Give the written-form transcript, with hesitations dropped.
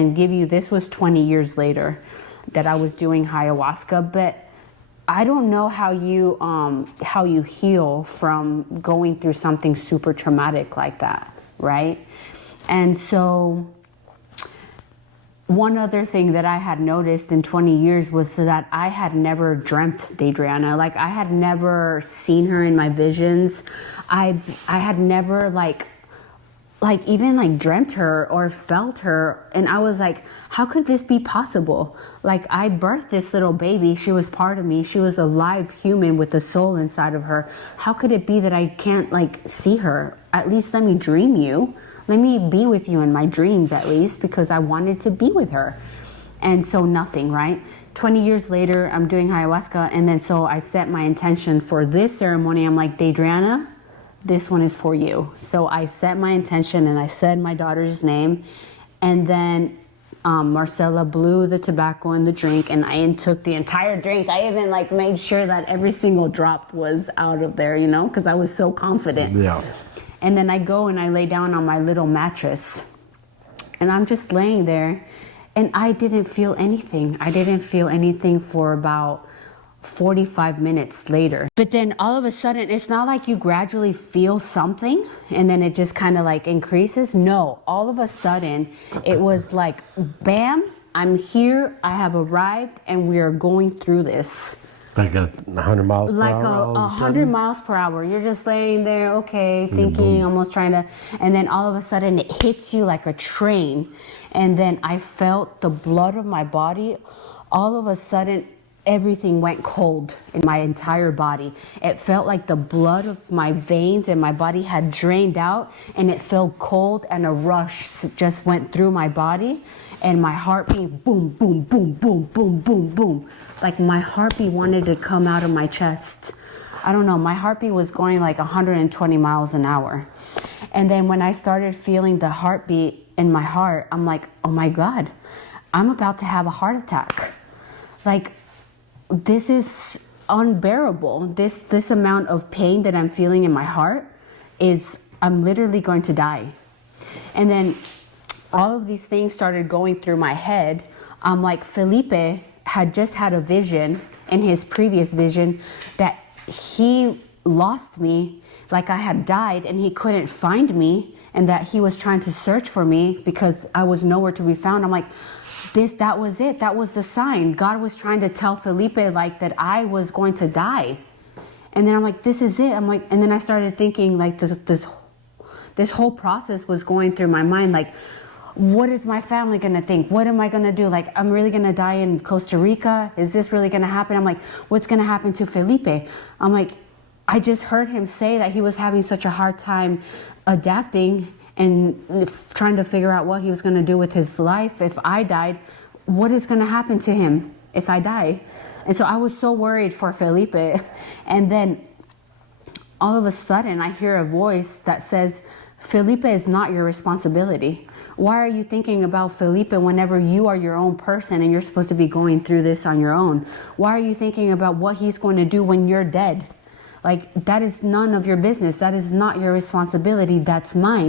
then give you, this was 20 years later that I was doing ayahuasca, but I don't know how you heal from going through something super traumatic like that, right? And so one other thing that I had noticed in 20 years was that I had never dreamt Deidreana. Like, I had never seen her in my visions. I had never even dreamt her or felt her. And I was like, how could this be possible? Like, I birthed this little baby. She was part of me. She was a live human with a soul inside of her. How could it be that I can't see her? At least let me dream you. Let me be with you in my dreams, at least, because I wanted to be with her. And so nothing, right? 20 years later, I'm doing ayahuasca. And then so I set my intention for this ceremony. I'm like, Deidreana, this one is for you. So I set my intention and I said my daughter's name. And then Marcella blew the tobacco in the drink and I took the entire drink. I even made sure that every single drop was out of there, because I was so confident. Yeah. And then I go and I lay down on my little mattress and I'm just laying there and I didn't feel anything. I didn't feel anything for about 45 minutes later. But then all of a sudden, it's not like you gradually feel something and then it just kind of increases. No, all of a sudden it was like, bam, I'm here, I have arrived and we are going through this. Like 100 miles per hour? Like 100 miles per hour. You're just laying there, okay, thinking, almost trying to, and then all of a sudden it hits you like a train. And then I felt the blood of my body. All of a sudden, everything went cold in my entire body. It felt like the blood of my veins and my body had drained out and it felt cold and a rush just went through my body and my heartbeat boom, boom, boom, boom, boom, boom, boom. Like my heartbeat wanted to come out of my chest. I don't know, my heartbeat was going 120 miles an hour. And then when I started feeling the heartbeat in my heart, I'm like, oh my God, I'm about to have a heart attack. This is unbearable. This amount of pain that I'm feeling in my heart I'm literally going to die. And then all of these things started going through my head. Felipe had just had a vision in his previous vision that he lost me, like I had died and he couldn't find me and that he was trying to search for me because I was nowhere to be found. I'm like, that was it. That was the sign. God was trying to tell Felipe that I was going to die. And then I'm like, this is it. And then I started thinking this whole process was going through my mind. What is my family going to think? What am I going to do? I'm really going to die in Costa Rica? Is this really going to happen? I'm like, what's going to happen to Felipe? I'm like, I just heard him say that he was having such a hard time adapting and trying to figure out what he was going to do with his life. If I died, what is going to happen to him if I die? And so I was so worried for Felipe. And then all of a sudden I hear a voice that says, Felipe is not your responsibility. Why are you thinking about Felipe whenever you are your own person and you're supposed to be going through this on your own? Why are you thinking about what he's going to do when you're dead? That is none of your business. That is not your responsibility. That's mine.